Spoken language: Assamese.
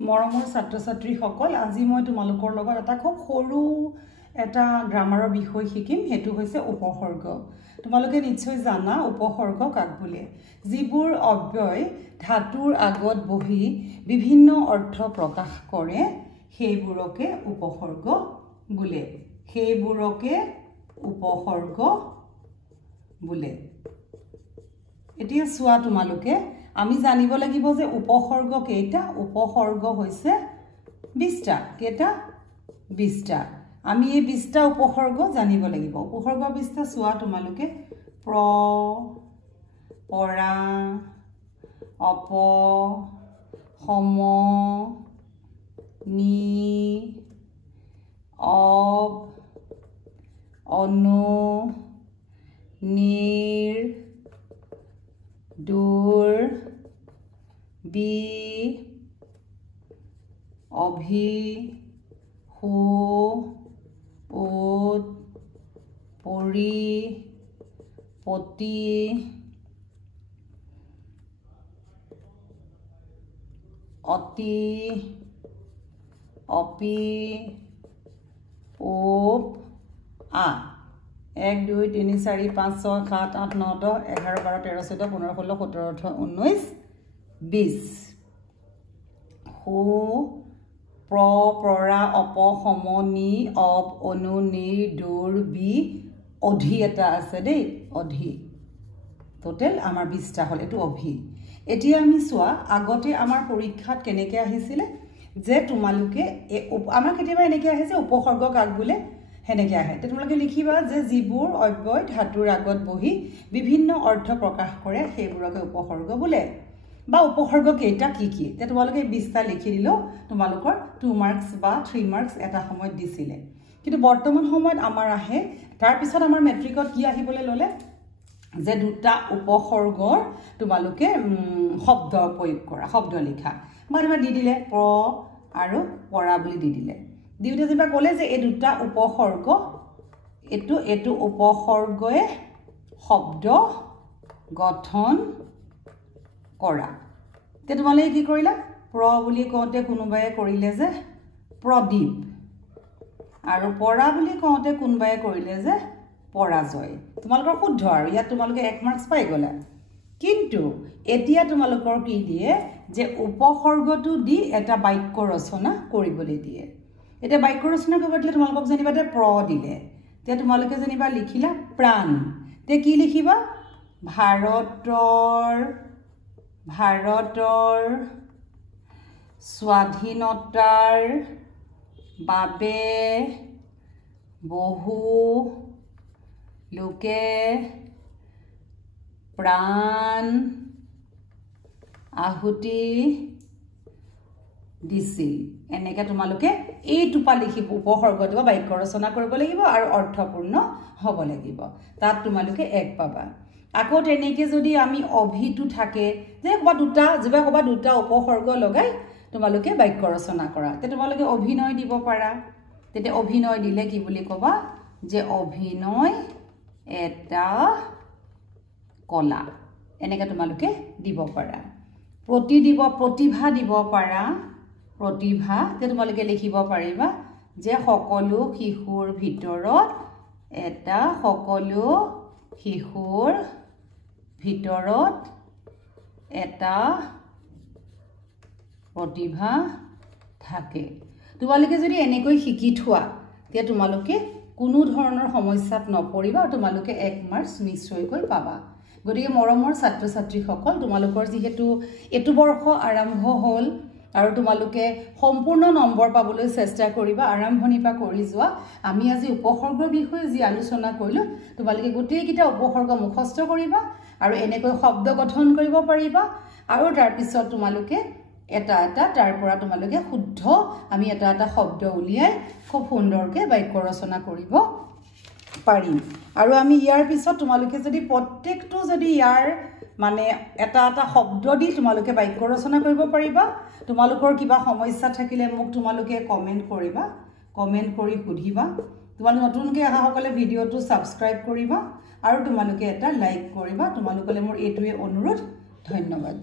মৰমৰ ছাত্ৰ-ছাত্ৰীসকল আজি মই তোমালোকৰ লগত এটা খুব সৰু এটা গ্ৰামাৰৰ বিষয় শিকিম হেতু হৈছে উপসৰ্গ তোমালোকে নিশ্চয় জানা উপসৰ্গ কাক বোলে যিবোৰ অব্যয় ধাতুৰ আগত বহি বিভিন্ন অৰ্থ প্ৰকাশ কৰে সেইবোৰকে উপসৰ্গ বোলে এতিয়া চোৱা তোমালোকে আমি জানিব লাগিব যে উপসৰ্গ কেইটা উপসৰ্গ হৈছে 20টা কেইটা 20টা আমি এই 20টা উপসৰ্গ জানিব লাগিব উপসৰ্গ 20টা চোৱা তোমালোকে প্ৰ পৰা অপ সম নি অব অনু নিৰ দূৰ বি অভি হো ওত পৰি পতি অতি অপি ওপ আ 1 2 3 4 5 6 7 8 9 10 11 12 13 14 15 16 17 18 19 20 হো প্ৰ পৰা অপ সম নি অপ অনু নিৰ দূৰ বি অধি এটা আছে দেই অধি টোটেল আমাৰ 20টা হল এটো অভি এতিয়া আমি চোৱা আগতে আমাৰ পৰীক্ষাত কেনেকৈ আহিছিল যে তোমালোকে আমাৰ কেতিয়াবা এনেকৈ আহে যে উপসৰ্গ কাক বোলে হেনেকে আহে তোমালোকে লিখিবা যে যিবোৰ অব্যয় ধাতুৰ আগত বহি বিভিন্ন অৰ্থ প্ৰকাশ কৰে সেইবোৰকে উপসৰ্গ বোলে বা উপসৰ্গ কেইটা কি কি তে তোমালোকে 20টা লিখি দিলো তোমালোকৰ 2 মাৰ্কস বা 3 মাৰ্কস এটা সময়ত দিছিলে কিন্তু বৰ্তমান সময়ত আমাৰ আহে তাৰ পিছত আমাৰ মেট্ৰিকত কি আহিবলৈ ললে যে দুটা উপসৰ্গৰ তোমালোকে শব্দ প্ৰয়োগ কৰা শব্দ লিখা মানে দি দিলে প্ৰ আৰু পৰা বুলি দি দিলে দিউতে যেবা কলে যে এই দুটা উপসৰ্গ এটো উপসৰ্গয়ে শব্দ গঠন কৰা তে তোমালোকে কি কৰিলা প্ৰ বুলি কওঁতে কোনোবাই কৰিলে যে প্ৰদীপ আৰু পৰা বুলি কওঁতে কোনোবাই কৰিলে যে পৰাজয় তোমালোকৰ শুদ্ধ আৰু ইয়াত তোমালোকে 1 মাৰ্কস পাই গলা কিন্তু এতিয়া তোমালোকৰ কি দিয়ে যে উপসৰ্গটো দি এটা বাক্য ৰচনা কৰিবলৈ দিয়ে এটা বাক্য ৰচনা কৰিবলৈ তোমালোকক জানিবা তে প্ৰ দিলে তে তোমালোকে জানিবা লিখিলা প্ৰাণ তে কি লিখিবা ভাৰতৰ স্বাধীনতাৰ বাবে বহু লোকে প্ৰাণ আহুতি দিছিল এনেকে তোমালোকে এইটোপা লিখিব উপসৰ্গটো বাক্য ৰচনা কৰিব লাগিব আৰু অৰ্থপূৰ্ণ হ'ব লাগিব তাত তোমালোকে 1 পাবা আকৌ তেনেকে যদি আমি অভিটো থাকে যে কবা দুটা উপসৰ্গ লগাই তোমালোকে বাক্য ৰচনা কৰা তে তোমালোকে অভিনয় দিব পাৰা তেতে অভিনয় দিলে কি বুলি কবা যে অভিনয় এটা কলা এনেকে তোমালোকে দিব পাৰা প্ৰতিভা দিব পাৰা প্ৰতিভা তে তোমালোকে লিখিব পাৰিবা যে সকলো শিশুৰ ভিতৰত এটা প্ৰতিভা থাকে তোমালোকে যদি এনেকৈ শিকি থোৱা তে তোমালোকে কোনো ধৰণৰ সমস্যাত নপৰিবা আৰু তোমালোকে 1 মাৰ্কস নিশ্চয়কৈ পাবা গতিকে মৰমৰ ছাত্ৰ-ছাত্ৰীসকল তোমালোকৰ যিহেতু এটো বৰ্ষ আৰম্ভ হ'ল আৰু তোমালোকে সম্পূৰ্ণ নম্বৰ পাবলৈ চেষ্টা কৰিবা আৰম্ভণিপা কৰি যোৱা আমি আজি উপসৰ্গৰ বিষয়ে যি আলোচনা কৰিলো তোমালোকে গোটেই কিটা উপসৰ্গ মুখস্থ কৰিবা আৰু এনেকৈ শব্দ গঠন কৰিব পাৰিবা আৰু তাৰ পিছত তোমালোকে এটা তাৰ পৰা তোমালোকে শুদ্ধ আমি এটা শব্দ উলিয়াই খুব সুন্দৰকৈ বাক্য ৰচনা কৰিব পাৰিম আৰু আমি ইয়াৰ পিছত তোমালোকে যদি প্ৰত্যেকটো যদি ইয়াৰ মানে এটা শব্দ দি তোমালোকে বাক্য ৰচনা কৰিব পাৰিবা তোমালোকৰ কিবা সমস্যা থাকিলে মোক তোমালোকে কমেন্ট কৰিবা কমেন্ট কৰি সুধিবা তোমালোক নতুনকৈ আহা সকলে ভিডিওটো সাবস্ক্ৰাইব কৰিবা আৰু তোমালোকে এটা লাইক কৰিবা তোমালোকলে মোৰ এইটোৱে অনুৰোধ ধন্যবাদ